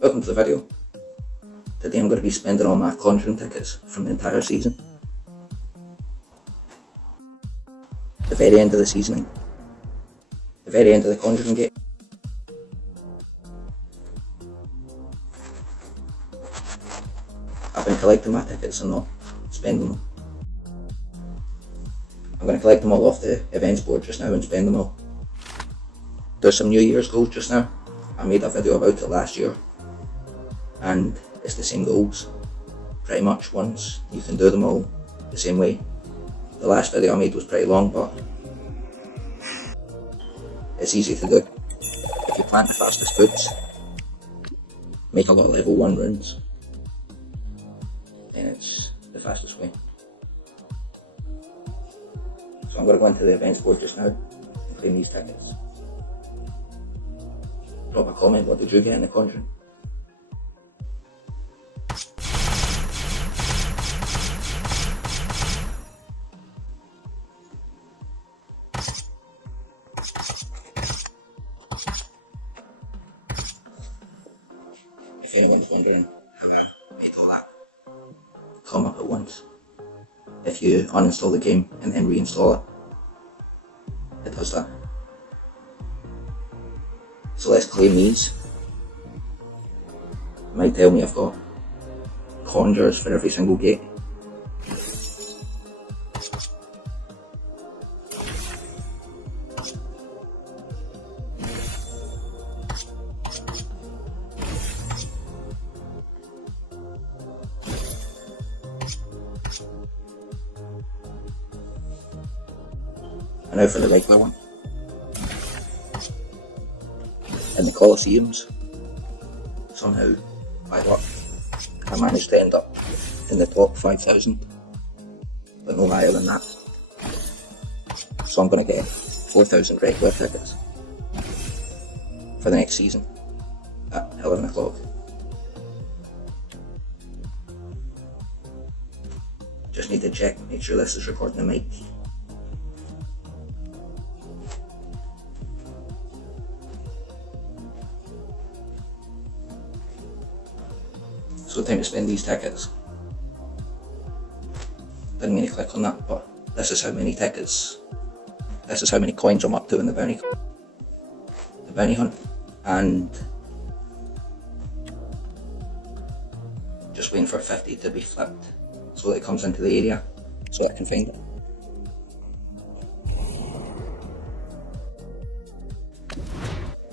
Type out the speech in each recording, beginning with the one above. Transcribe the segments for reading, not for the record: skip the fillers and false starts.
Welcome to the video. Today I'm going to be spending all my Conjuring tickets from the entire season. The very end of the seasoning. The very end of the Conjuring game. I've been collecting my tickets and not spending them. I'm going to collect them all off the events board just now and spend them all. There's some New Year's goals just now. I made a video about it last year. And it's the same goals, pretty much, once you can do them all the same way. The last video I made was pretty long, but it's easy to do. If you plant the fastest foods, make a lot of level 1 runes, then it's the fastest way. So I'm going to go into the events board just now and claim these tickets. Drop a comment, what did you get in the Conjuring? If anyone's wondering how I made all that come up at once, if you uninstall the game and then reinstall it, it does that. So let's claim these. It might tell me I've got conjures for every single gate. And now for the regular one. In the Colosseums, somehow, by luck, I managed to end up in the top 5,000, but no higher than that. So I'm going to get 4,000 regular tickets for the next season at 11 o'clock. Just need to check, make sure this is recording the mic. So time to spend these tickets. Didn't mean to click on that, but this is how many tickets, this is how many coins I'm up to in the bounty hunt, and just waiting for 50 to be flipped so that it comes into the area so I can find it.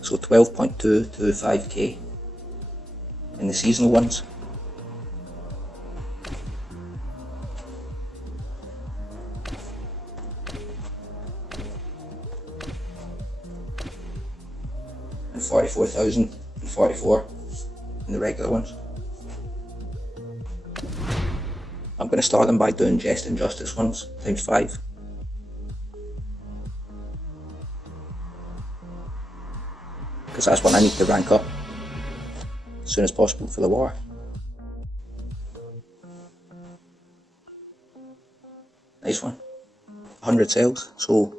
So 12.225k in the seasonal ones. And 44,044 in the regular ones. I'm going to start them by doing Jestin Justice ones, times 5. Because that's what I need to rank up as soon as possible for the war. Nice one. 100 sales, so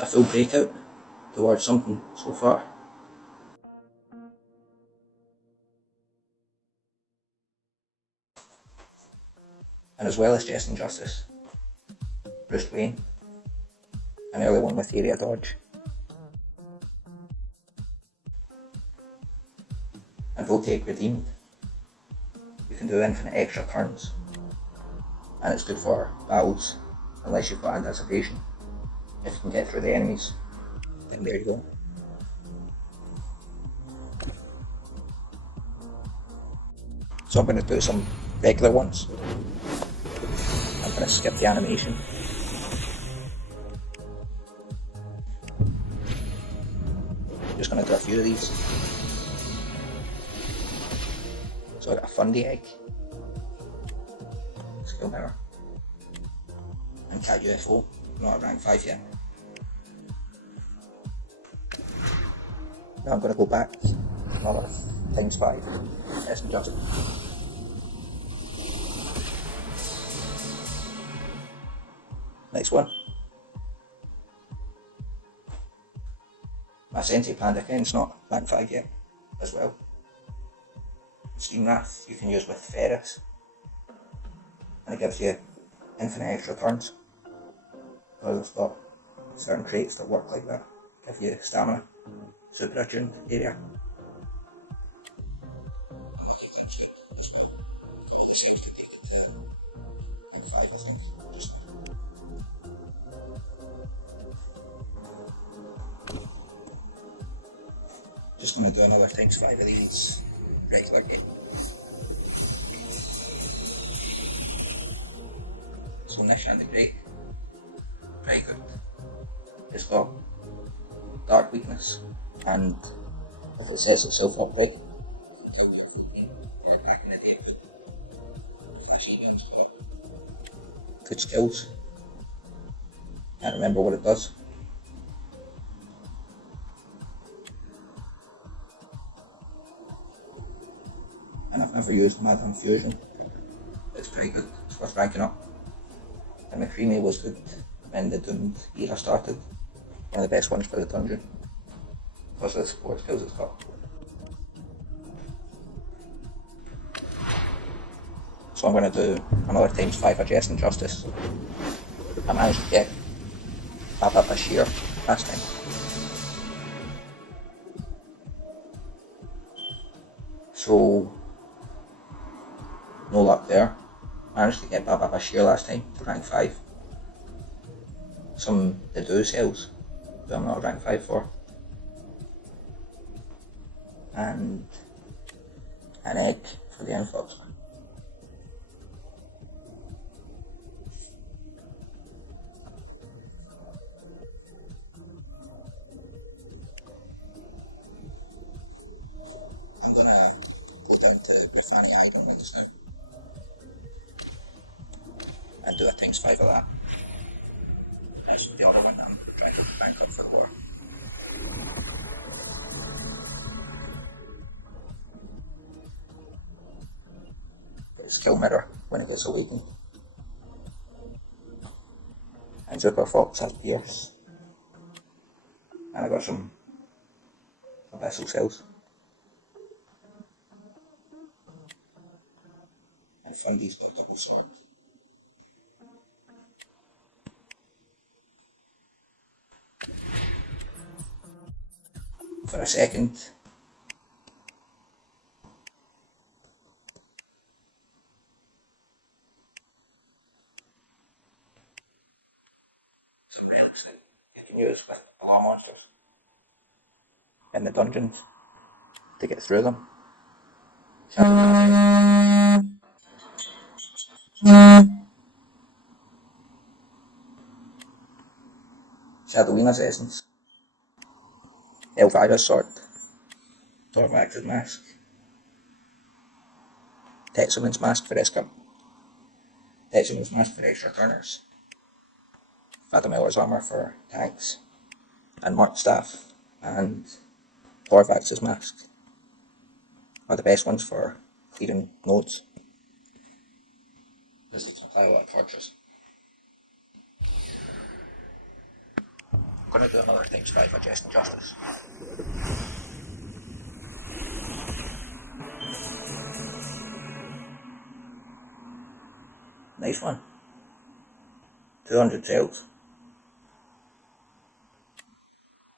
a full breakout towards something so far. And as well as Jestin Justice, Bruce Wayne, an early one with area dodge, and Voltaic Redeemed. You can do infinite extra turns, and it's good for battles unless you've got anticipation. If you can get through the enemies, then there you go. So I'm going to do some regular ones. I'm going to skip the animation. Just going to do a few of these. So I got a Fundy Egg, Skill Mirror, and Cat UFO, not at rank 5 yet. Now I'm going to go back another times 5, Jestin Justice. Next one. My Sensei Panda Ken's not rank 5 yet. as well. Steam Wrath you can use with Ferris, and it gives you infinite extra turns because it's got certain traits that work like that. Give you stamina, super attuned area. Just going to do another times 5 of these regular game. So this handy break, very good. It's got dark weakness, and if it sets itself up right, you can kill your full team. Yeah, back in the day, good flashy guns, good skills. Can't remember what it does. And I've never used Mad Infusion. It's pretty good, it's worth ranking up. And the Creamy was good when the Doomed era started. One of the best ones for the dungeon. Plus the support skills it's got. So I'm going to do another times 5 of Jestin Justice. I managed to get Baba Bashir last time. So no luck there. Managed to get Baba Bashir last time to rank 5. Some they do cells that I'm not rank 5 for. And an egg for the influx. I'm gonna go down to Griffani Iron Wings now and do a times 5 of that. That's the other one that I'm trying to rank up for more. Got his kill mirror when it gets awakened. And Super Fox has Pierce. And I got some Abyssal Cells. And Fundy's got double sword. For a second, some relics that you can use with the law monsters in the dungeons to get through them. Shadowina's Essence, Elvira's Sword, Torvax's Mask, Tetsuman's Mask for Iskam, Tetsuman's Mask for extra turners, Fadameller's Armour for tanks, and Marked Staff, and Torvax's Mask are the best ones for clearing nodes. This takes a lot of torches. I'm going to do another times 5 of Jestin Justice. Nice one. 200 sales.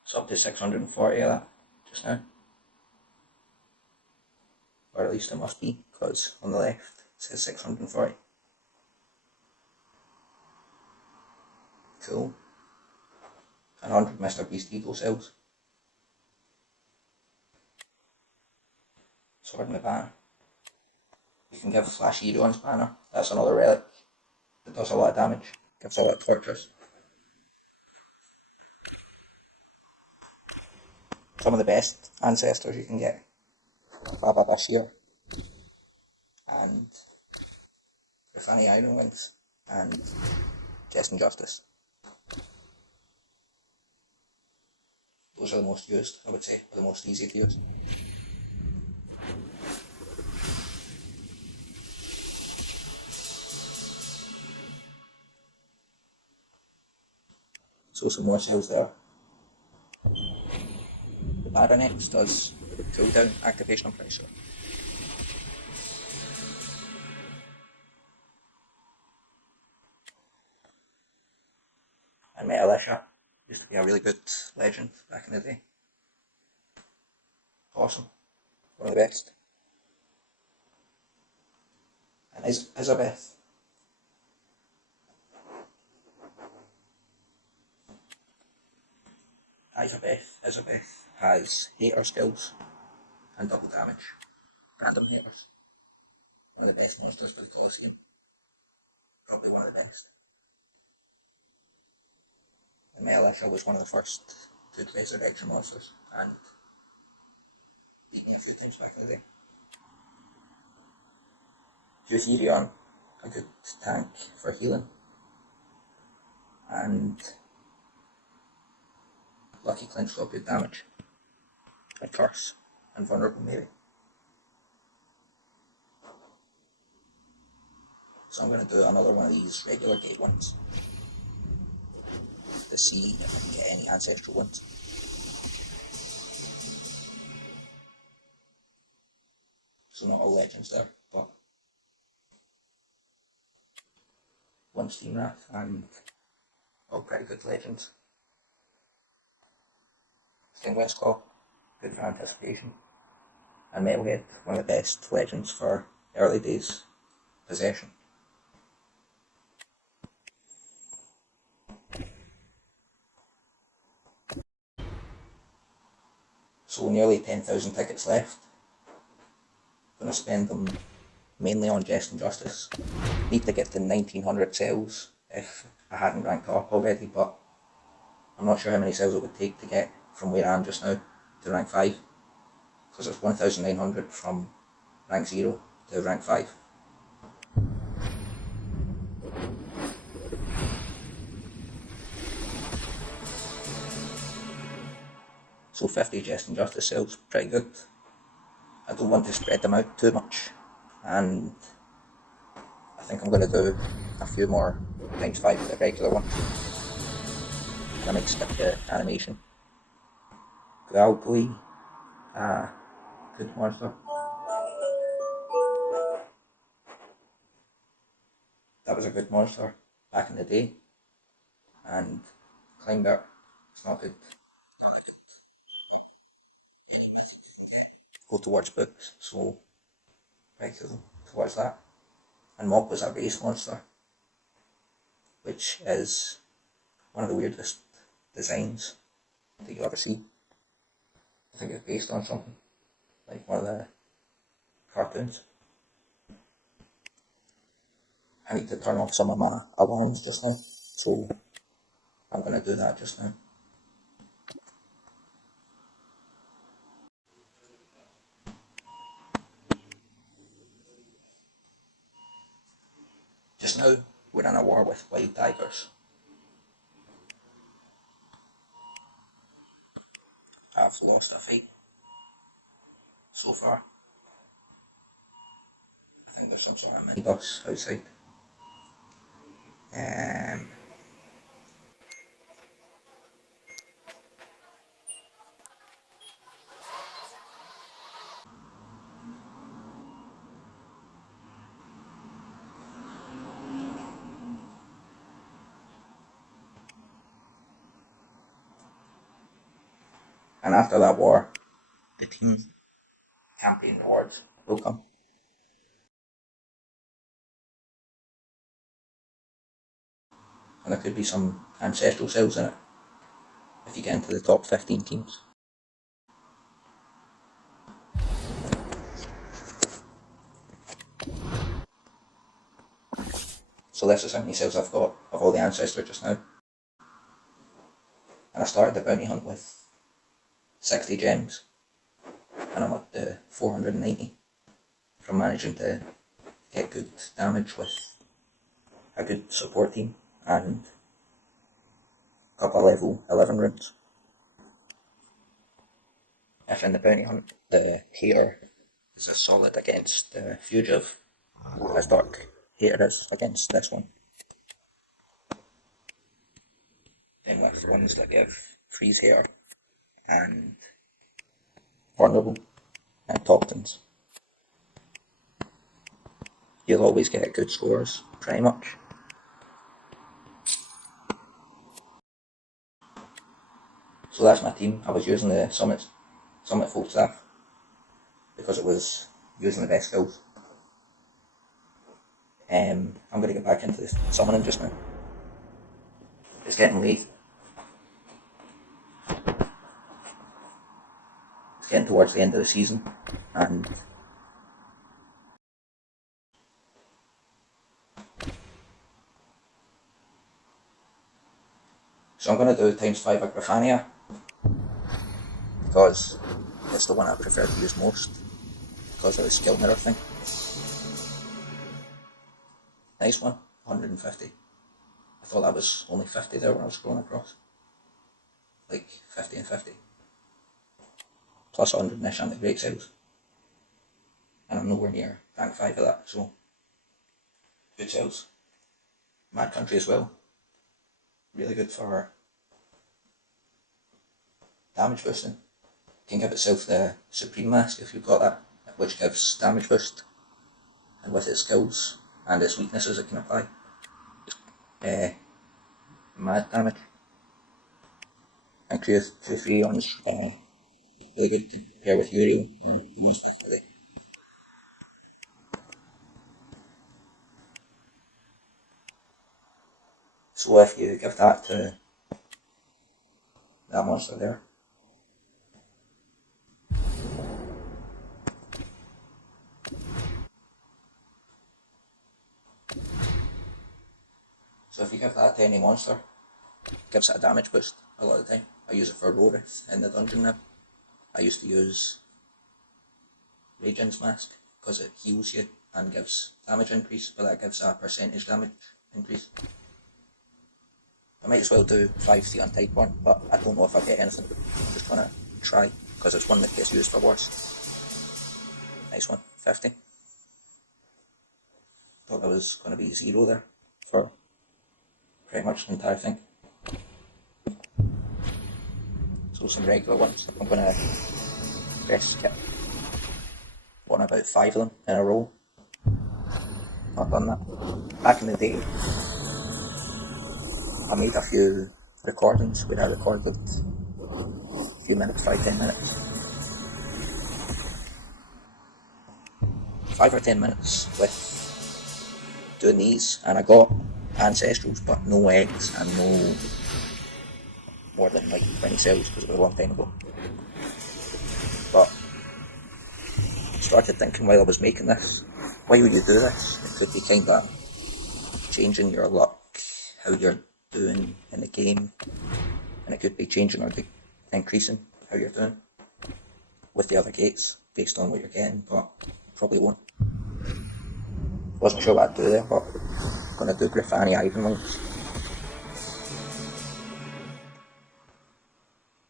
It's up to 640 of that just now. Or at least it must be, because on the left it says 640. Cool. 100 Mr. Beast Eagle cells. Sword in the banner. You can give Flash Hero banner. That's another relic that does a lot of damage. Gives a lot of tortures. Some of the best ancestors you can get. Baba Bashir. And Griffani Iron Wings. And Jestin Justice. Those are the most used, I would say, or the most easy to use. So some more sales there. The Baronets does cooldown activation I'm pretty sure. And Metalisha used to be a really good legend back in the day. Awesome. One of the best. And Isabeth. Isabeth has hater skills and double damage. Random haters. One of the best monsters for the Colosseum. Probably one of the best. And Metalisha was one of the first good resurrection monsters and beat me a few times back in the day. Ethereon, a good tank for healing. And Lucky Clinch got good damage. And Curse. And Vulnerable maybe. So I'm going to do another one of these regular gate ones to see if I can get any ancestral ones. So not all legends there, but one Steam Wrath and all pretty good legends. Stained West Claw, good for anticipation. And Metalhead, one of the best legends for early days possession. So nearly 10,000 tickets left. Going to spend them mainly on Jestin Justice. Need to get to 1900 sales if I hadn't ranked up already, but I'm not sure how many sales it would take to get from where I am just now to rank 5. Because it's 1900 from rank 0 to rank 5. So 50 Jestin Justice sales, pretty good. I don't want to spread them out too much, and I think I'm going to do a few more times 5 with the regular one. And I might skip the animation. Probably a good monster. That was a good monster back in the day, and Climber, it's not good. Not that good. Go towards books, so right towards that. And Mop was a race monster, which is one of the weirdest designs that you'll ever see. I think it's based on something, like one of the cartoons. I need to turn off some of my alarms just now, so I'm going to do that just now. Just now, we're in a war with wild tigers. I've lost a fight so far. I think there's some sort of minibus outside. And after that war, the team campaign rewards will come. And there could be some ancestral sales in it if you get into the top 15 teams. So this is how many sales I've got of all the ancestors just now. And I started the bounty hunt with 60 gems, and I'm up to 490 from managing to get good damage with a good support team and a couple of level 11 runes. If in the bounty hunt the hater is as solid against the fugitive as Dark Hater is against this one, then with ones that give freeze hater and vulnerable, and toxins. You'll always get good scores, pretty much. So that's my team. I was using the Summit full staff because it was using the best skills. I'm going to get back into this summoning just now. It's getting late. It's getting towards the end of the season, and so I'm going to do times 5 of Grafania because it's the one I prefer to use most because of the skill mirror thing. Nice one, 150. I thought that was only 50 there when I was scrolling across. Like 50 and 50. Plus 100-ish on the great sales. And I'm nowhere near rank 5 of that, so good sales. Mad Country as well. Really good for damage boosting. You can give itself the Supreme Mask if you've got that, which gives damage boost. And with its skills and its weaknesses it can apply. Mad damage. And Q3 on is really good to pair with Uriel or the ones with it. So if you give that to that monster there, so if you give that to any monster, it gives it a damage boost a lot of the time. I use it for Rorith in the dungeon now. I used to use Radiant's Mask because it heals you and gives damage increase, but that gives a percentage damage increase. I might as well do 5C on Tideborn, but I don't know if I get anything. I'm just gonna try, because it's one that gets used for wars. Nice one, 50. Thought that was gonna be 0 there for pretty much the entire thing. So some regular ones. I'm gonna press skip on about 5 of them in a row. Not done that. Back in the day, I made a few recordings where I recorded a few minutes, 5-10 minutes. 5 or 10 minutes with doing these, and I got ancestrals but no eggs and no more than like 20 cells because it was a long time ago. But I started thinking while I was making this, why would you do this? It could be kind of changing your luck, how you're doing in the game, and it could be changing or increasing how you're doing with the other gates based on what you're getting, but probably won't. Wasn't sure what I'd do there, but I'm gonna do Grafani Iron Links.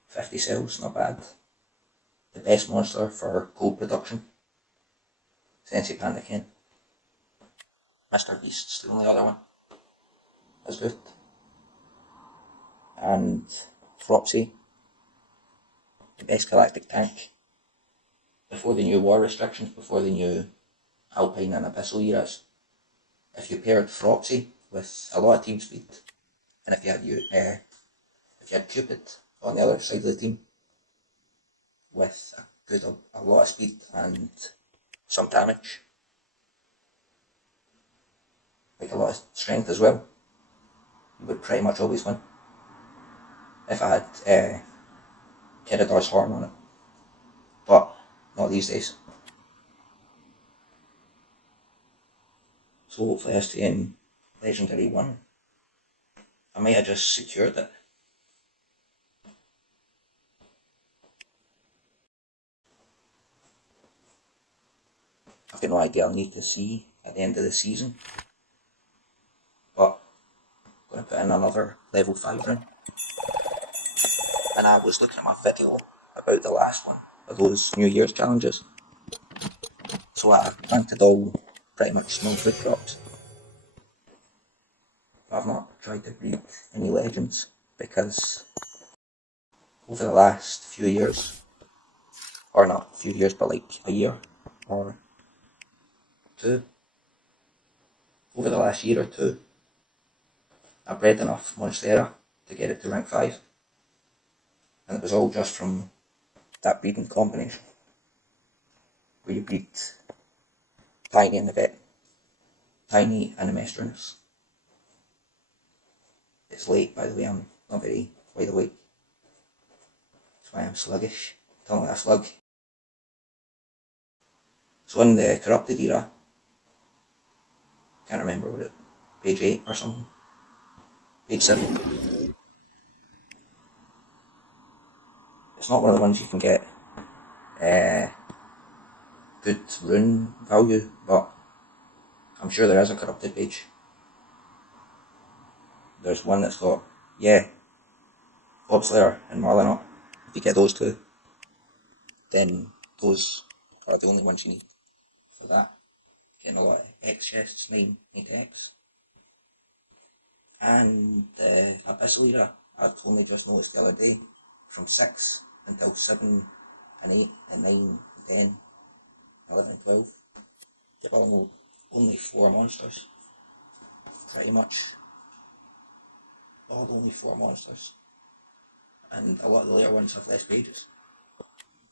50 cells, not bad. The best monster for gold production. Sensei Panda Ken. Mr. Beast's the only other one. That's good. And Flopsy, the best galactic tank. Before the new war restrictions, before the new Alpine and Abyssal eras, if you paired Flopsy with a lot of team speed, and if you had Cupid on the other side of the team with a lot of speed and some damage, like a lot of strength as well, you would pretty much always win. If I had Kiridar's Horn on it, but not these days. So hopefully I stay in Legendary 1. I might have just secured it. I've got no idea, I'll need to see at the end of the season. But I'm going to put in another level 5 run. And I was looking at my video about the last one of those New Year's challenges. So I planted all pretty much small fruit crops. But I've not tried to breed any legends because over the last few years or not a few years, but like a year or two. Over the last year or two, I bred enough Monstera to get it to rank 5. And it was all just from that breeding combination, where you breed Tiny and the vet, Tiny and the Mestrinus. It's late, by the way, I'm not very wide awake. That's why I'm sluggish. Don't like a slug. So in the corrupted era, can't remember what it, page 8 or something, page 7. It's not one of the ones you can get good rune value, but I'm sure there is a corrupted page. There's one that's got, Obslayer and Marlinot. If you get those two, then those are the only ones you need for that. Getting a lot of X chests, 9 X. And the Abyssal era, I've only just noticed the other day, from 6 until 7 and 8 and 9 and 10, 11 and 12, there were only 4 monsters. Pretty much all only 4 monsters. And a lot of the later ones have less pages,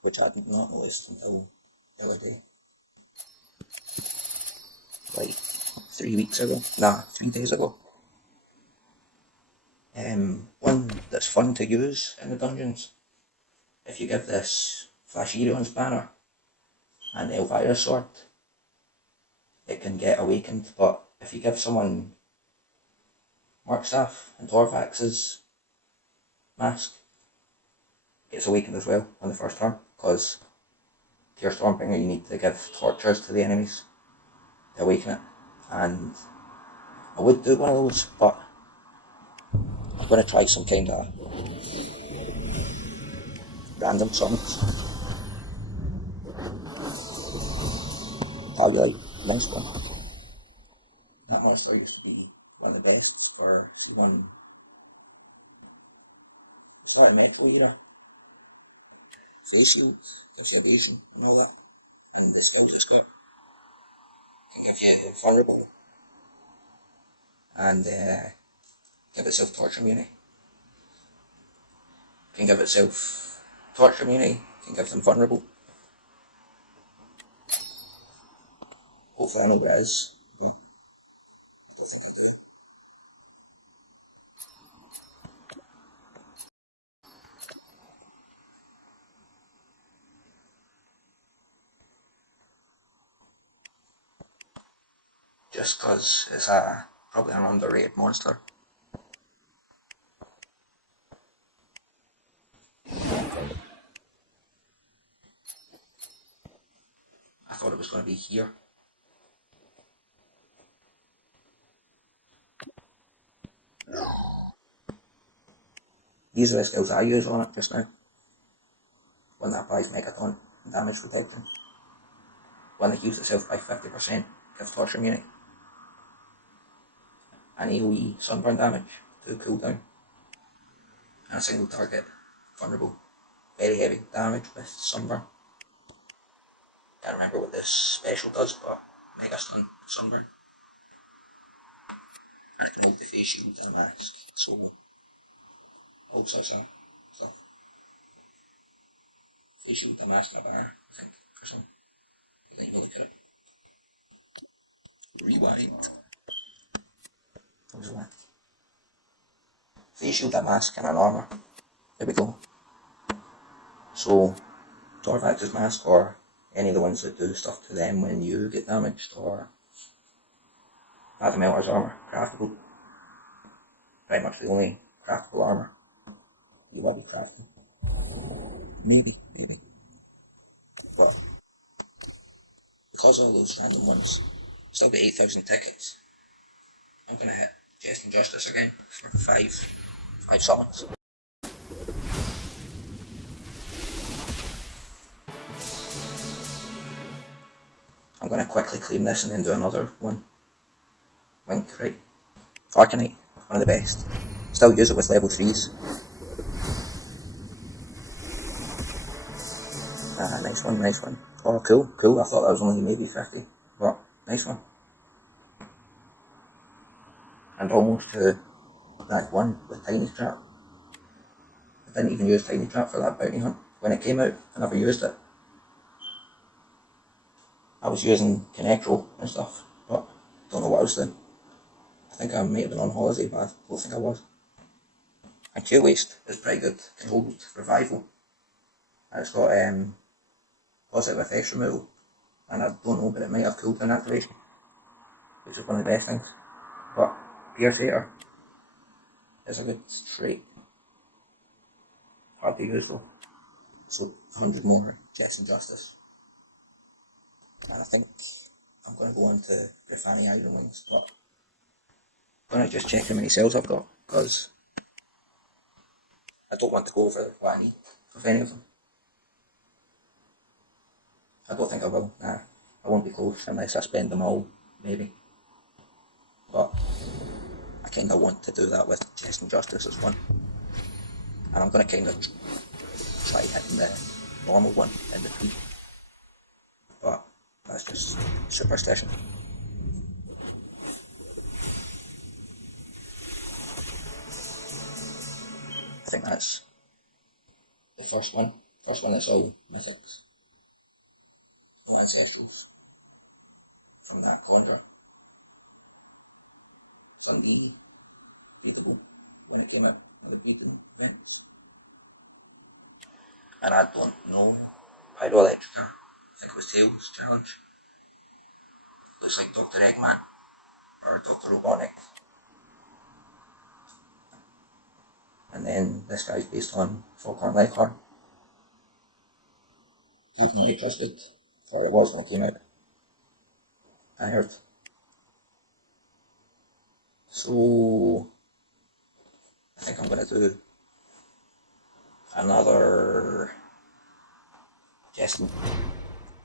which I did not notice until the other day. Like 3 weeks ago. 3 days ago. One that's fun to use in the dungeons, if you give this Flashirion's banner and the Elvira's sword, it can get awakened, but if you give someone Markstaff and Torvax's mask, it's awakened as well on the first turn, because to your Stormbringer you need to give tortures to the enemies to awaken it, and I would do one of those, but I'm going to try some kind of random summons. How you like nice one? That monster used to be one of the best for someone. It's not a metal era. Facial, evasion, and all that. And this guy just got can give you vulnerable and give itself torture immunity. Can give itself torture immunity, can give them vulnerable. Hopefully I know where it is, but I don't think I do. Just because it's probably an underrated monster. I thought it was going to be here. These are the skills I use on it just now. One that applies Megaton and damage protection. One that heals itself by 50%, gives torture immunity. An AoE sunburn damage to cooldown. And a single target, vulnerable. Very heavy damage with sunburn. Can't remember what this special does, but Mega Stun Sunburn. And it can hold the face shield and a mask, so all sorts of stuff. Face shield, a mask, and a bar, I think, or something. Then you look at it. Rewind. What was that? Face shield, a mask, and an armor. There we go. So, Torvax's mask, or any of the ones that do stuff to them when you get damaged, or Adamelter's armor, craftable. Pretty much the only craftable armor you want to be crafting. Maybe. Well, because all those random ones still get 8,000 tickets, I'm gonna hit Jestin Justice again for 5 summons. I'm going to quickly clean this and then do another one. Wink, right? Arcanite, one of the best. Still use it with level 3s. Nice one, nice one. Oh, cool, cool. I thought that was only maybe 50, but nice one. And almost to that one with Tiny Trap. I didn't even use Tiny Trap for that bounty hunt. When it came out, I never used it. I was using Connectro and stuff, but don't know what I was doing. I think I may have been on holiday, but I don't think I was. And Q Waste is pretty good. It can hold Revival. And it's got positive effects removal. And I don't know, but it might have cooldown activation, which is one of the best things. But Pierce is a good trait. Hard to use though. So 100 more Jestin Justice. And I think I'm going to go into Refani Iron Wings, but I'm going to just check how many cells I've got, because I don't want to go over what I need of any of them. I don't think I will, nah. I won't be close unless I spend them all, maybe. But I kind of want to do that with Jestin Justice as one. And I'm going to kind of try hitting the normal one in the tweet. But that's just superstition. I think that's the first one. First one that's all mythics. No ancestrals from that corner. Sunday, readable when it came out on the Conjuring Events. And I don't know. Pyroelectrica, I think it was Tails Challenge. Looks like Dr. Eggman or Dr. Robotnik. And then this guy's based on Foghorn Leghorn. Definitely trusted, or it was when it came out. I heard. So I think I'm gonna do another Jestin.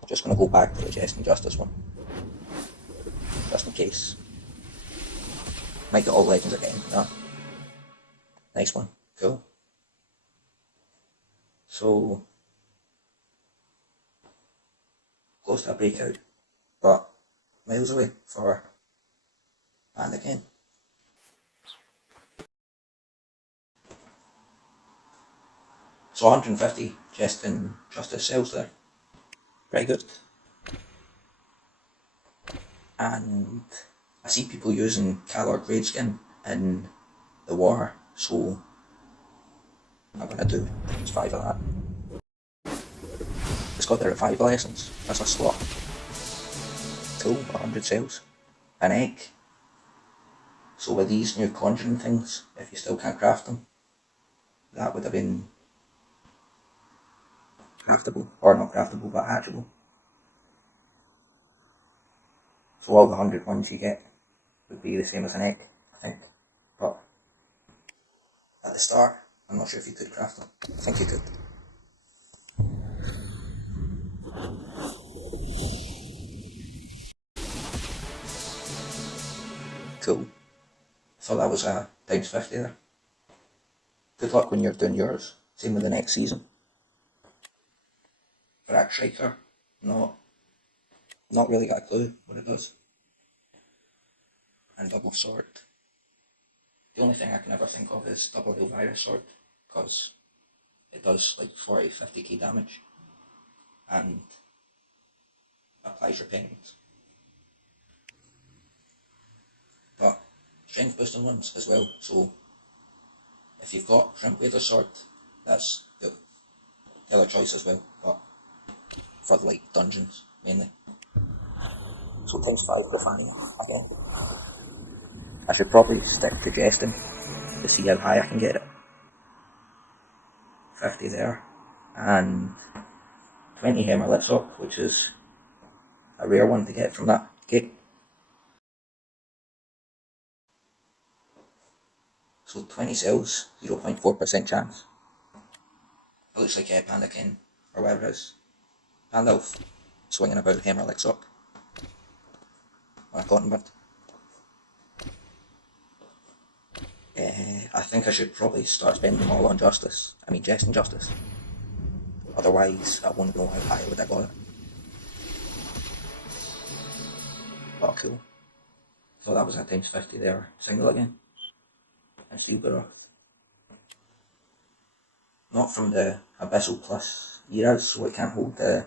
I'm just gonna go back to the Jestin Justice one, just in case. Might get all legends again. No. Nice one. Cool. So close to a breakout, but miles away for and again. So 150 Jestin Justice cells there. Pretty good. And I see people using Calor Grade Skin in the war, so I'm going to do 5 of that. It's got the Revival Essence, that's a slot. Cool, 100 cells. An egg. So with these new Conjuring things, if you still can't craft them, that would have been craftable, or not craftable, but hatchable. So all the 100 ones you get would be the same as an egg, I think. But at the start, I'm not sure if you could craft them. I think you could. Cool. Thought that was a times 50 there. Good luck when you're doing yours. Same with the next season. Frack Striker, not really got a clue what it does. And Double Sword. The only thing I can ever think of is Double Virus Sword, because it does like 40-50k damage and applies repentance. But strength boosting ones as well, so if you've got Shrimp Wader Sword, that's the other choice as well, but for like dungeons mainly. So times 5 Refani again. I should probably stick to Jestin to see how high I can get it. 50 there, and 20 Hammer Litsock, which is a rare one to get from that gate. So 20 cells, 0.4% chance. It looks like Panda Ken, or whatever it is. Panda Elf, swinging about Hammer Litsock. On a cotton bud. I think I should probably start spending them all on Justice. I mean Jestin Justice. otherwise I wouldn't know how high I would have got it. But cool. So that was a times 50 there, single again. And Steel Bearer. Not from the Abyssal Plus eras, so it can't hold the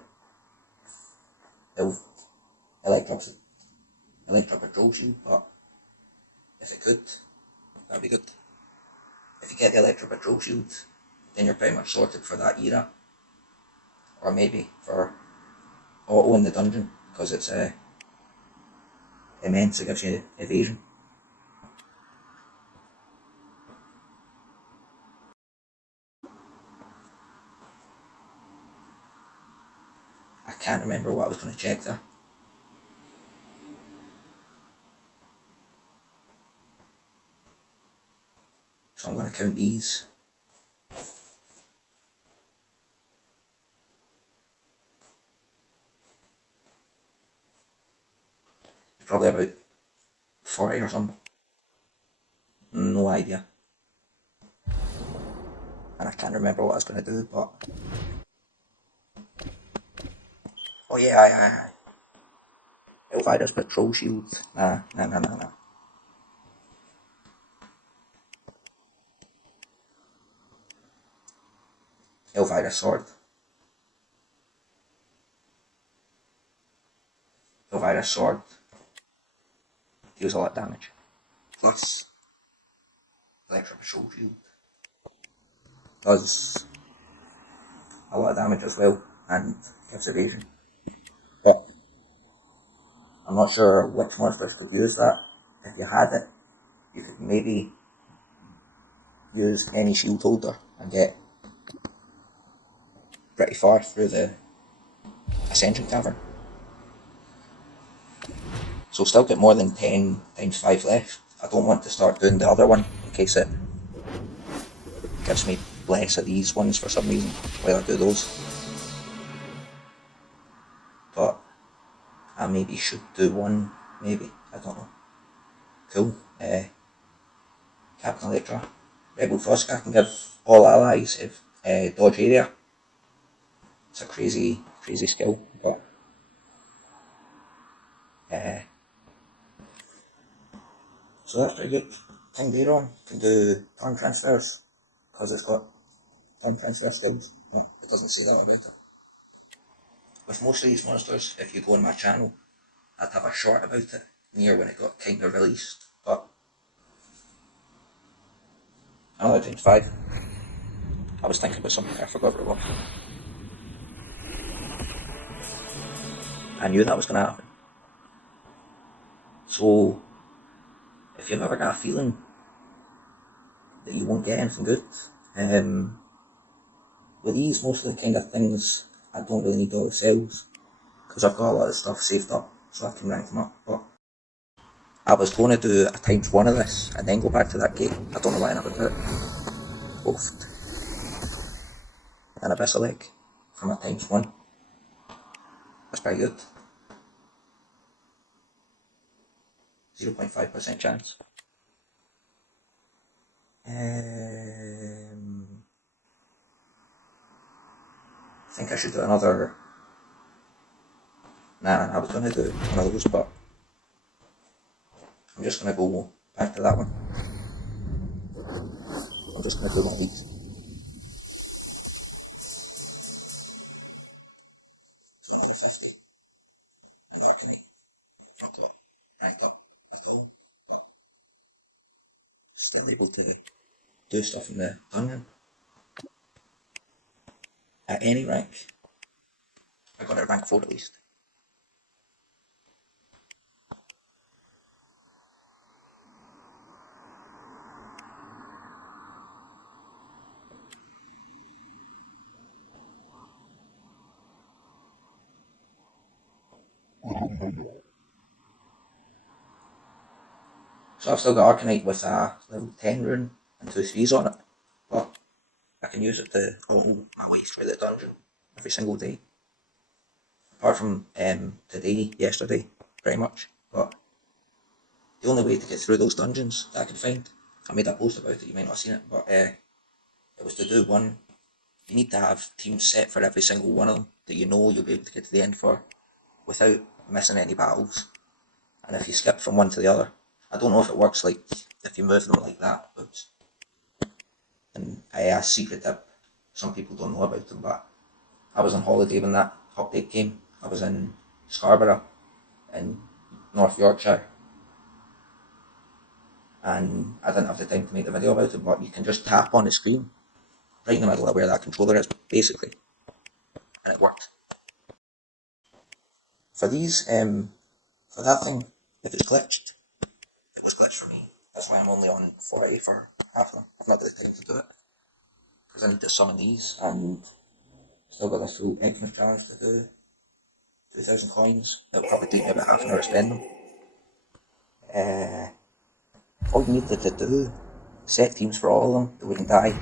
Electra Patrol Shield, but if it could, that'd be good. If you get the Electra Patrol Shield, then you're pretty much sorted for that era. Or maybe for auto in the dungeon, because it's immense, it gives you evasion. I can't remember what I was going to check there. So I'm going to count these. Probably about 40 or something. No idea. And I can't remember what I was going to do, but... Oh yeah, Elvira's Patrol Shield. Nah. Elvira's Sword. Elvira's Sword deals a lot of damage. Plus, Electra Patrol Shield does a lot of damage as well, and gives evasion. But I'm not sure which monsters could use that. If you had it, you could maybe use any shield holder and get pretty far through the Ascension Cavern. So still get more than 10 times 5 left. I don't want to start doing the other one in case it gives me less of these ones for some reason while I do those. But I maybe should do one, maybe, I don't know. Cool. Captain Electra. Rebel Froska can give all allies dodge area. It's a crazy skill, but so that's pretty good. King Baron can do turn transfers, because it's got turn transfer skills, but it doesn't say that about it. With most of these monsters, if you go on my channel, I'd have a short about it near when it got kind of released, but another times 5. I was thinking about something, I forgot what it was. I knew that was going to happen. So, if you've ever got a feeling that you won't get anything good, with these, most of the kind of things, I don't really need all the cells, because I've got a lot of stuff saved up, so I can rank them up. But I was going to do a times 1 of this, and then go back to that gate. I don't know why I never did it. Both. And Abyssal Egg from a times 1. That's pretty good. 0.5% chance. I think I should do another. Nah, I was going to do one of those, but I'm just going to go back to that one. I'm just going to do one of these. Another 50. And Arcanine. I've got ranked up at all, but still able to do stuff in the dungeon. At any rank. I got it rank 4 at least. So I've still got Arcanite with a level 10 rune and 2 threes on it, but I can use it to go my way through the dungeon every single day. Apart from yesterday, pretty much. But the only way to get through those dungeons that I could find, I made a post about it, you might not have seen it, but it was to do one you need to have teams set for every single one of them that you know you'll be able to get to the end for without missing any battles. And if you skip from one to the other, I don't know if it works like if you move them like that. Oops. And a secret tip, some people don't know about them, but I was on holiday when that update came. I was in Scarborough in North Yorkshire, and I didn't have the time to make the video about it, but you can just tap on the screen right in the middle of where that controller is, basically, and it works. For these, for that thing, if it's glitched, it was glitched for me. That's why I'm only on 4A for half of them. I've not got the time to do it, because I need to summon these, and still got this full Xmas challenge to do. 2,000 coins. It'll probably take me about half an hour to spend them. All you needed to do, set teams for all of them that wouldn't die.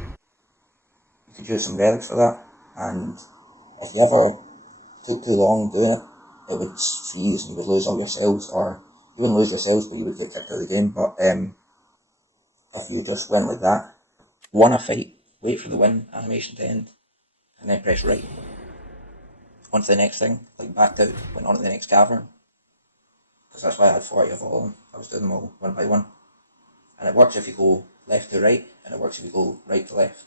You could use some relics for that, and if you ever took too long doing it, it would freeze and you would lose all your cells, or you wouldn't lose your cells, but you would get kicked out of the game. But if you just went like that, won a fight, wait for the win animation to end, and then press right. On to the next thing, like backed out, went on to the next cavern. Because that's why I had 40 of all of them. I was doing them all one by one. And it works if you go left to right, and it works if you go right to left.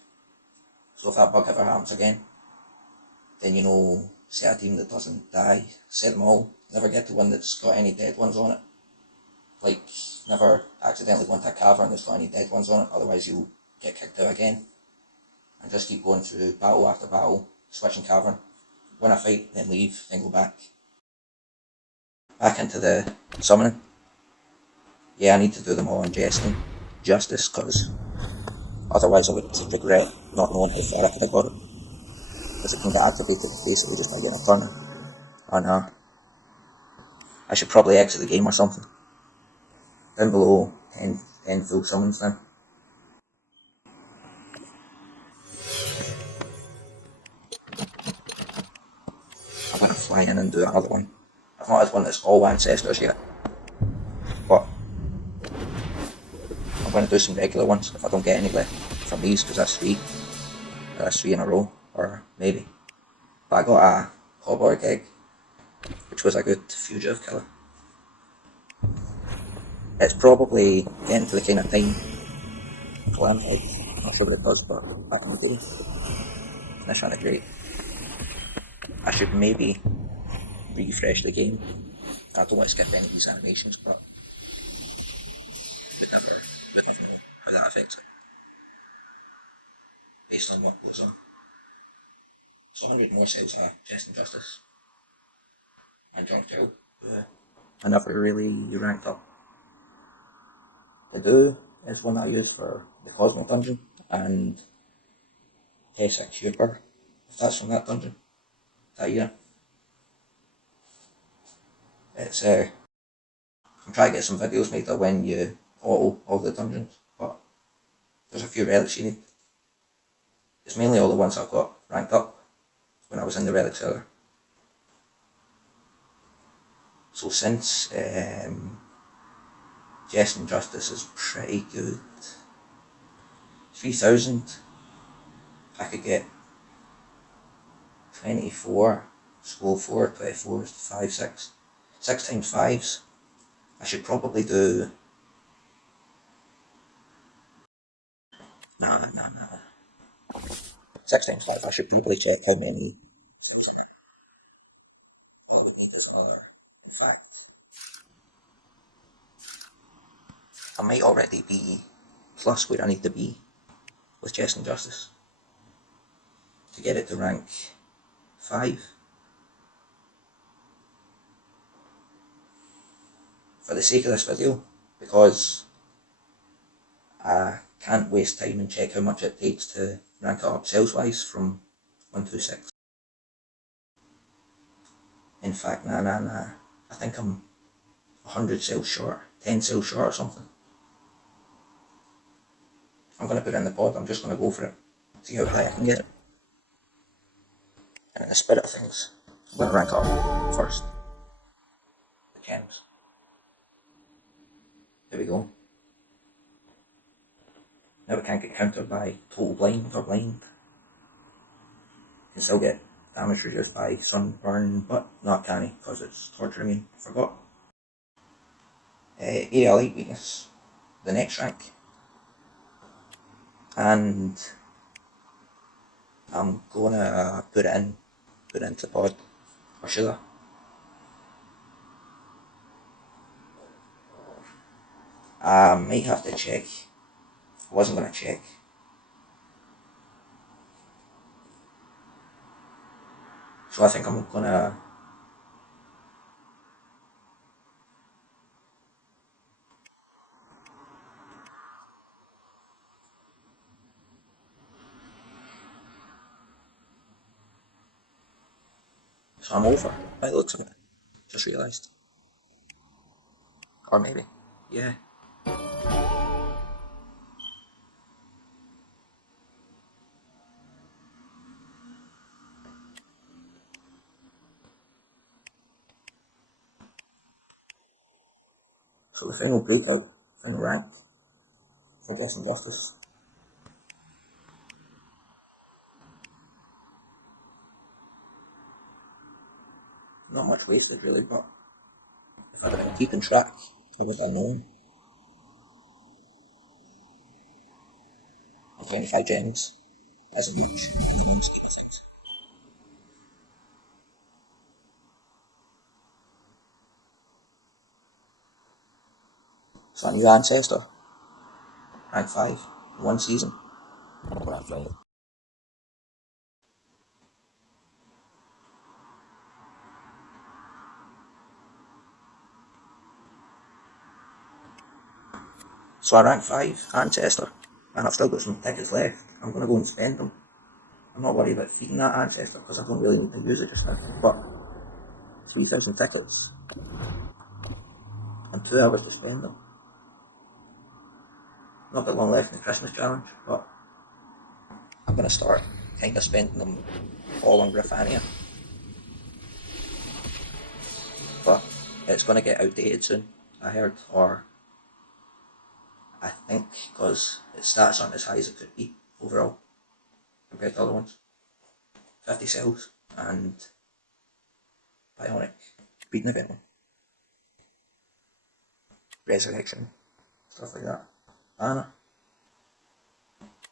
So if that bug ever happens again, then you know, set a team that doesn't die, set them all, never get to one that's got any dead ones on it. Like, never accidentally go into a cavern that's got any dead ones on it, otherwise you'll get kicked out again. And just keep going through battle after battle, switching cavern, win a fight, then leave, then go back. Back into the summoning. Yeah, I need to do them all on Jestin, justice, because otherwise I would regret not knowing how far I could have got it. Because it can get activated basically just by getting a turn. Oh no. I should probably exit the game or something. Down below, 10 full summons now. I'm going to fly in and do another one. I've not had one that's all ancestors yet. But I'm going to do some regular ones if I don't get any left from these, because that's three. That's three in a row, or maybe. But I got a Hoborg egg, which was a good fugitive killer. It's probably getting to the kind of time Clam egg. I'm not sure what it does, but back in the day, this ran a great. I should maybe refresh the game. I don't want to skip any of these animations, but would never know how that affects it based on what goes on. So 100 more cells are Jestin Justice and Drunk Jail. I never really ranked up. To do is one that I use for the Cosmic Dungeon and T6 Huber, if that's from that dungeon, that year. It's I'm trying to get some videos made of when you auto all the dungeons, but there's a few relics you need. It's mainly all the ones I've got ranked up when I was in the relic cellar. So since Jestin Justice is pretty good, 3,000, I could get 24, scroll 4, 24, 5, 6. 6 times 5s. I should probably do... Nah. 6 times 5, I should probably check how many... All we need is another, in fact. I might already be plus where I need to be with Jestin Justice to get it to rank 5. For the sake of this video, because I can't waste time and check how much it takes to rank it up sales wise from 1 to 6. In fact, nah. I think I'm 100 sales short, 10 sales short or something. I'm going to put it in the pod, I'm just going to go for it, see how high I can get it. And in the spirit of things, I'm going to rank up first. The gems. There we go. Now we can't get countered by total blind or blind. can still get damage reduced by sunburn, but not canny because it's torture immune. Forgot. Area light weakness, the next rank, and I'm gonna put it into pod, or should I? I might have to check. I wasn't gonna check. So I think I'm gonna. So I'm over by the looks of it. Just realised. Or maybe. Yeah. So the final breakout, final rank for Guessing Justice. Not much wasted really, but if I'd been keeping track, I would have known. 25 gems isn't much in the scheme of things. So a new ancestor, rank 5, 1 season. So I rank 5 ancestor, and I've still got some tickets left. I'm going to go and spend them. I'm not worried about feeding that ancestor because I don't really need to use it just now. But 3,000 tickets and 2 hours to spend them. Not that long left in the Christmas challenge, but I'm going to start kind of spending them all on Griffania. But it's going to get outdated soon, I heard, or I think, because its stats aren't as high as it could be overall compared to other ones. 50 cells and Bionic, beating event one. Resurrection, stuff like that. Anna.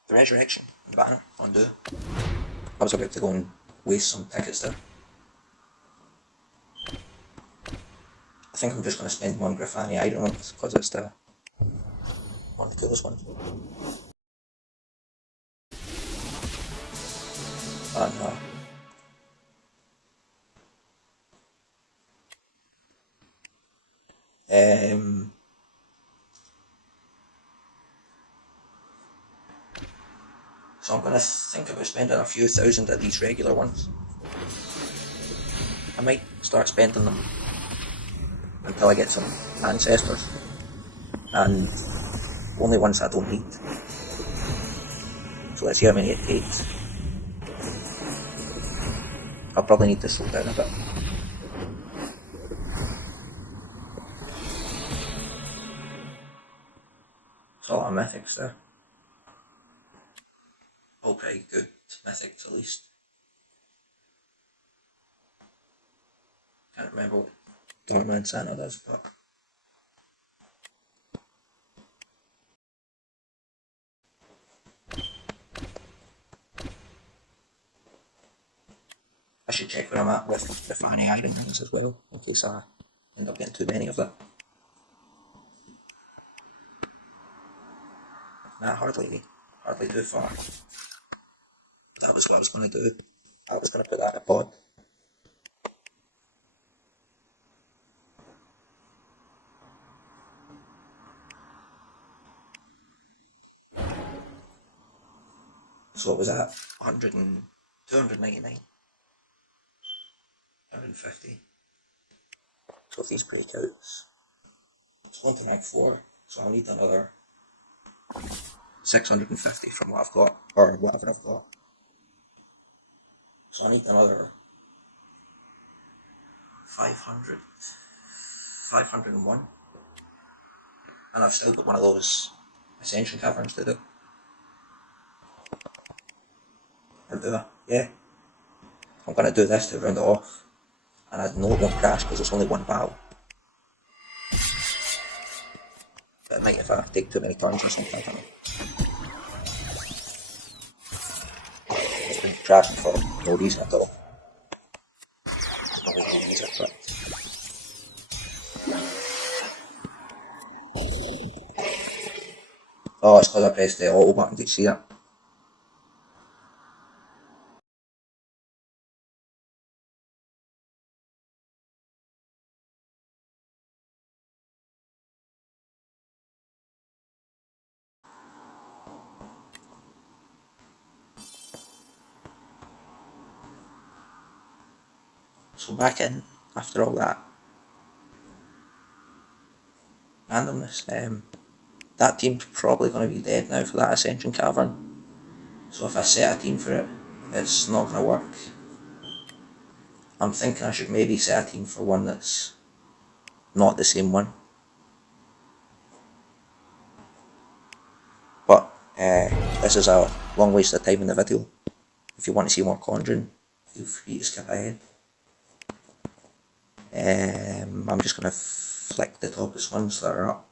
The Resurrection and Banner on do. I was about to go and waste some tickets there. I think I'm just going to spend one Griffani Iron ones because it's the one of the coolest ones. And so I'm going to think about spending a few thousand of these regular ones. I might start spending them until I get some ancestors, and only ones I don't need. So let's see how many it takes. I'll probably need to slow down a bit. It's a lot of mythics there. All pretty good mythics at least. Can't remember what Darkman Santa does, but I should check where I'm at with the Fanny Iron things as well, in case I end up getting too many of that. Nah, hardly too far. That was what I was going to do. I was going to put that in a pod. So it was at 100 and 299, 150. So if these breakouts, it's going to rank 4, so I'll need another 650 from what I've got, or whatever I've got. So I need another 501, and I've still got one of those Ascension Caverns to do. Or do I? Yeah. I'm going to do this to round it off, and I know it won't crash because it's only one battle. But it might if I take too many turns or something, I don't know. It's been crashing for no reason at all. No reason for it. Oh, it's because I pressed the auto button, did you see that? So back in, after all that randomness, that team's probably going to be dead now for that Ascension Cavern. So if I set a team for it, it's not going to work. I'm thinking I should maybe set a team for one that's not the same one. But this is a long waste of time in the video. If you want to see more Conjuring, feel free to skip ahead. I'm just going to flick the topest ones that are up.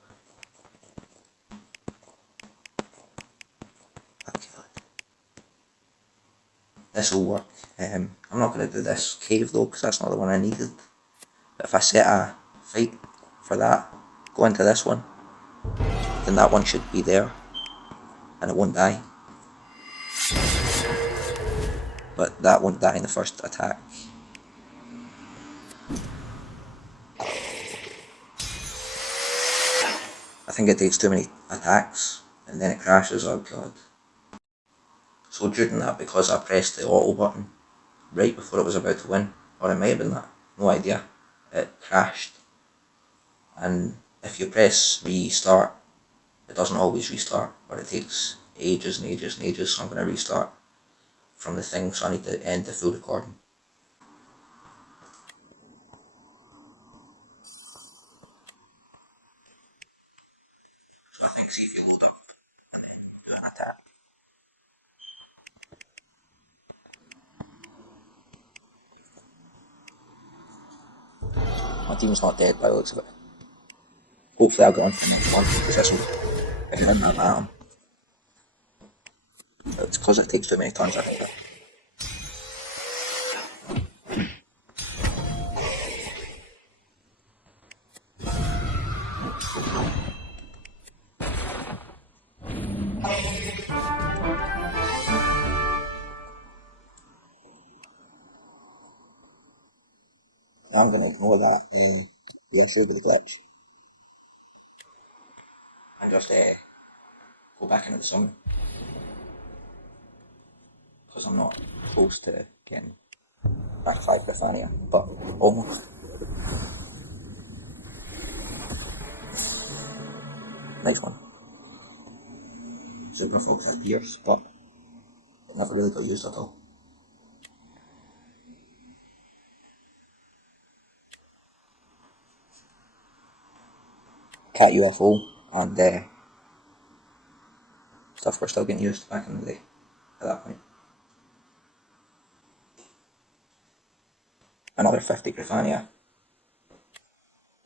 This will work. I'm not going to do this cave though, because that's not the one I needed. But if I set a fight for that, go into this one, then that one should be there, and it won't die. But that won't die in the first attack. I think it takes too many attacks, and then it crashes, oh god. So during that, because I pressed the auto button right before it was about to win, or it might have been that, no idea, it crashed. And if you press restart, it doesn't always restart, but it takes ages and ages and ages, so I'm going to restart from the thing, so I need to end the full recording. So I think see if you load up and then do an attack. My team's not dead by the looks of it. Hopefully I'll get on to the next one, because this will, if you're in that atom. It's because it takes too many turns, I think. I'm going to ignore that the issue with the glitch and just go back into the summon, because I'm not close to getting back 5 Britannia, but almost. Nice one. Super Fox has Pierce, but it never really got used at all. Cat UFO and stuff were still getting used back in the day at that point. Another 50 Grifania,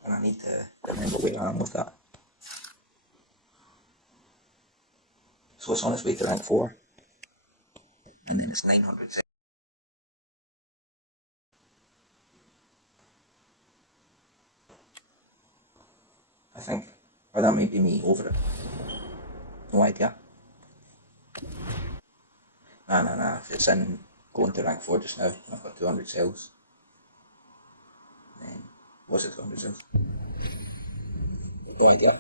and I need to remember where I am with that. So it's on its way to rank 4, and then it's 900. I think, or that might be me over it. No idea. Nah. If it's in going to rank 4 just now, I've got 200 cells. Then, was it 200 cells? No idea.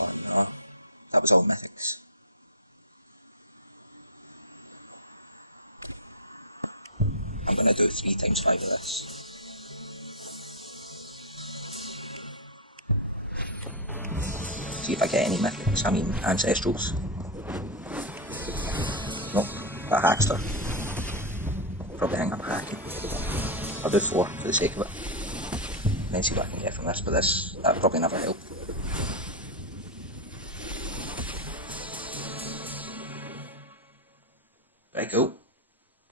Oh no, that was all mythics. I'm gonna do 3 times 5 of this. See if I get any mythics, I mean ancestrals. Nope, that hackster. Probably hang up hacking. I'll do 4 for the sake of it. And then see what I can get from this, but that'll probably never help. Pretty cool.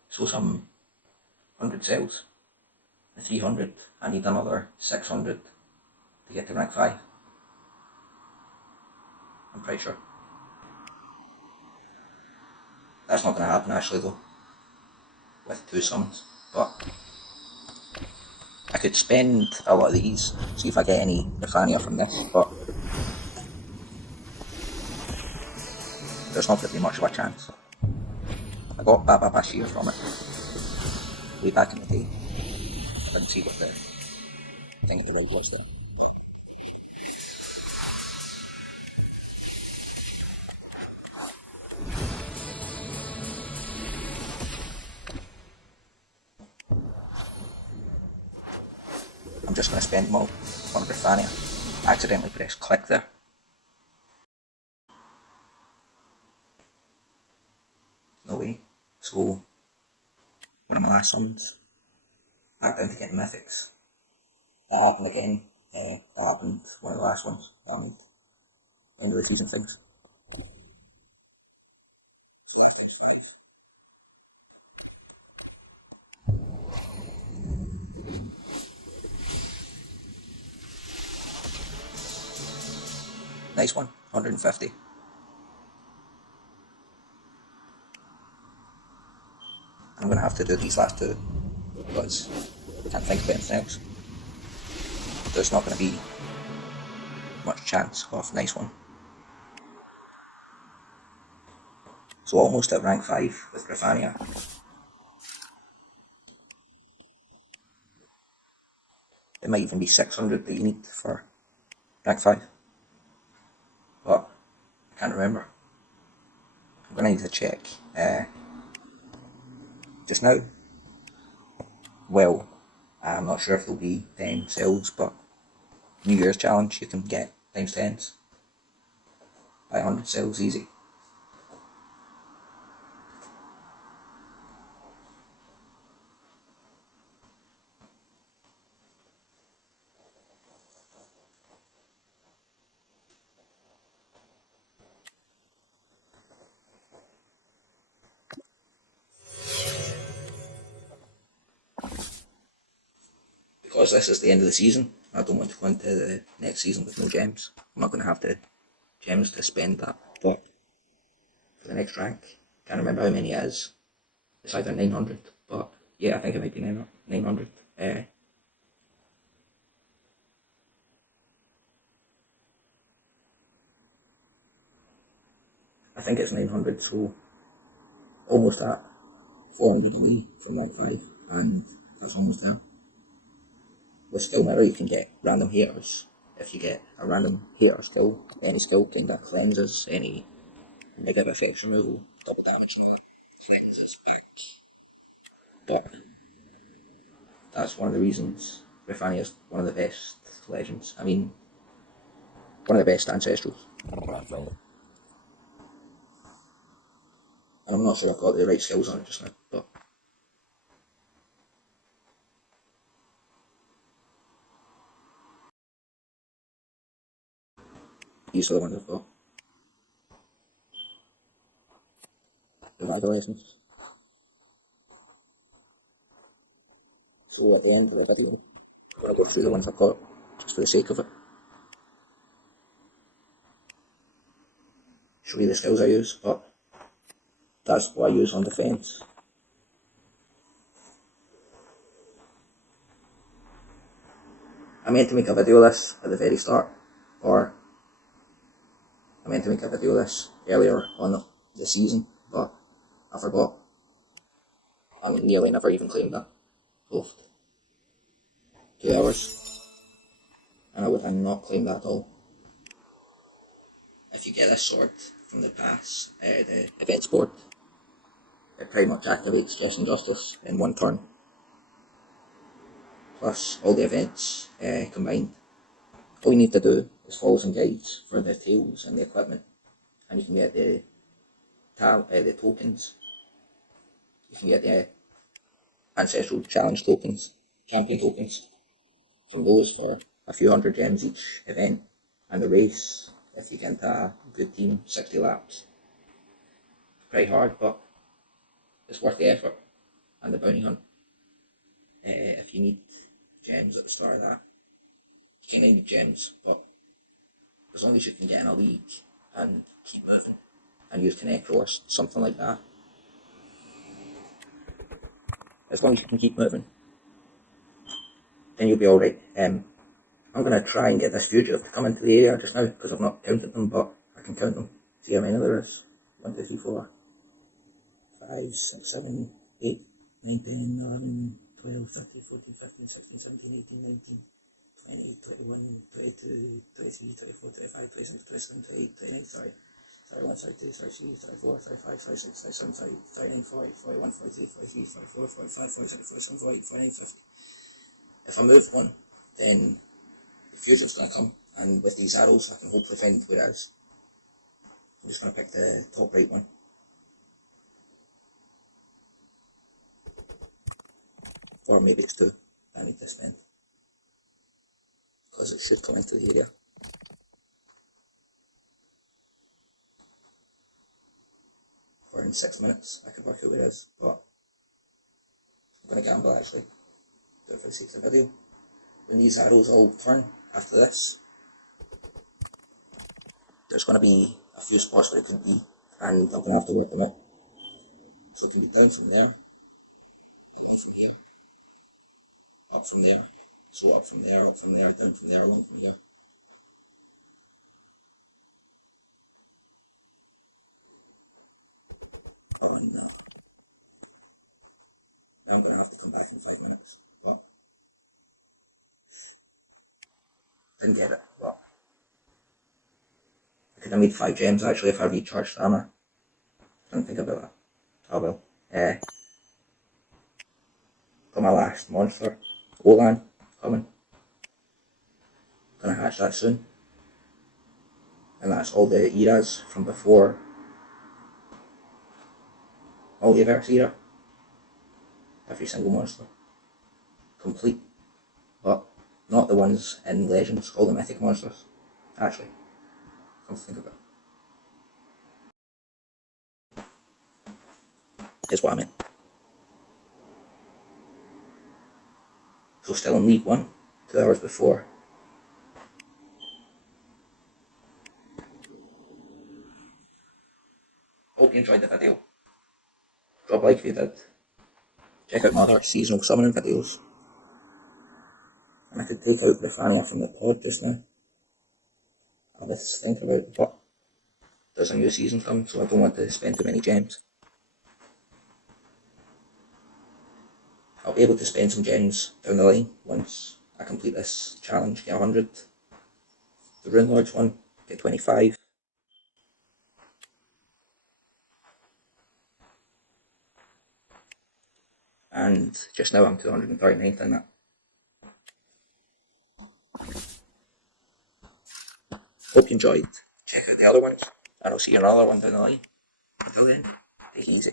So some 100 cells. 300. I need another 600 to get to rank 5. I'm pretty sure. That's not going to happen actually though, with 2 summons, but I could spend a lot of these, see if I get any Britannia from this, but there's not really much of a chance. I got Baba Bashir from it way back in the day. I didn't see what the thing at the right was there. I'm just going to spend them all on Britannia. I accidentally pressed click there. No way. So, one of my last summons, back down to getting mythics. That happened again. That happened one of the last ones that I made. End of the season things. So that takes 5. Nice one, 150. I'm going to have to do these last 2 because I can't think of anything else. There's not going to be much chance of nice one. So almost at rank 5 with Britannia. It might even be 600 that you need for rank 5. But I can't remember. I'm going to need to check just now. Well, I'm not sure if there'll be 10 cells, but New Year's challenge, you can get times 10s by 100 cells easy. Because this is the end of the season, I don't want to go into the next season with no gems. I'm not going to have the gems to spend that, but for the next rank, can't remember how many it is. It's either 900, but yeah, I think it might be 900. I think it's 900, so almost at 400 away from rank 5, and that's almost there. With skill mirror you can get random haters. If you get a random hater skill, any skill kind of cleanses, any negative effects removal, double damage and all that, cleanses back. But that's one of the reasons Rifani is one of the best legends. I mean, one of the best ancestrals. And I'm not sure I've got the right skills on it just now, but these are the ones I've got. The adolescents. So at the end of the video, I'm going to go through the ones I've got, just for the sake of it. Show you the skills I use, but that's what I use on defense. I meant to make a video of this at the very start, or I meant to make a video of this earlier on the season, but I forgot. I nearly never even claimed that post. 2 hours, and I would have not claimed that at all. If you get this sword from the pass, the events board, it pretty much activates Jestin Justice in 1 turn, plus all the events combined. All you need to do is follow some guides for the tails and the equipment, and you can get the tokens. You can get the ancestral challenge tokens, champion tokens, from those for a few hundred gems each event, and the race, if you get into a good team, 60 laps. Pretty hard, but it's worth the effort and the bounty hunt. If you need gems at the start of that, you kind of need gems, but as long as you can get in a league and keep moving and use Connect or something like that, as long as you can keep moving, then you'll be alright. I'm going to try and get this fugitive to come into the area just now because I've not counted them, but I can count them. See how many there is. 1, 2, 3, 4, 5, 6, 7, 8, 9, 10, 11, 12, 13, 14, 15, 16, 17, 18, 19, 20, 21, 22, 23, 24, 25, 26, 27, 28, 29, sorry. 31, 32, 33, 34, 35, 36, 37, 39, 40, 41, 42, 43, 44, 45, 46, 47, 48, 49, 50. If I move one, then the fugitive's going to come, and with these arrows I can hopefully find where it is. I'm just going to pick the top right one. Or maybe it's 2 I need to spend, because it should come into the area. Or in 6 minutes I could work out where it is, but I'm going to gamble actually, do it for the sake of the video. When these arrows all turn after this, there's going to be a few spots where it could be, and I'm going to have to work them out. So it can be down from there, along from here, up from there, so up from there, down from there, along from here. Oh no. Now I'm going to have to come back in 5 minutes, but didn't get it. Well, I could have made 5 gems actually if I recharged armor. Didn't think about that. Oh well. Got my last monster, Olan, coming. Gonna hatch that soon. And that's all the eras from before Multiverse era. Every single monster. Complete. But not the ones in Legends, all the mythic monsters. Actually, come to think of it. Is what I meant. So still in League 1, 2 hours before. Hope you enjoyed the video. Drop a like if you did. Check out my other seasonal summoning videos. And I could take out the Fania from the pod just now. I was thinking about it, but there's a new season coming, so I don't want to spend too many gems. I'll be able to spend some gems down the line once I complete this challenge, get 100. The Rune Lords one, get 25. And just now I'm 239th in that. Hope you enjoyed. Check out the other ones, and I'll see you in another one down the line. Until then, take it easy.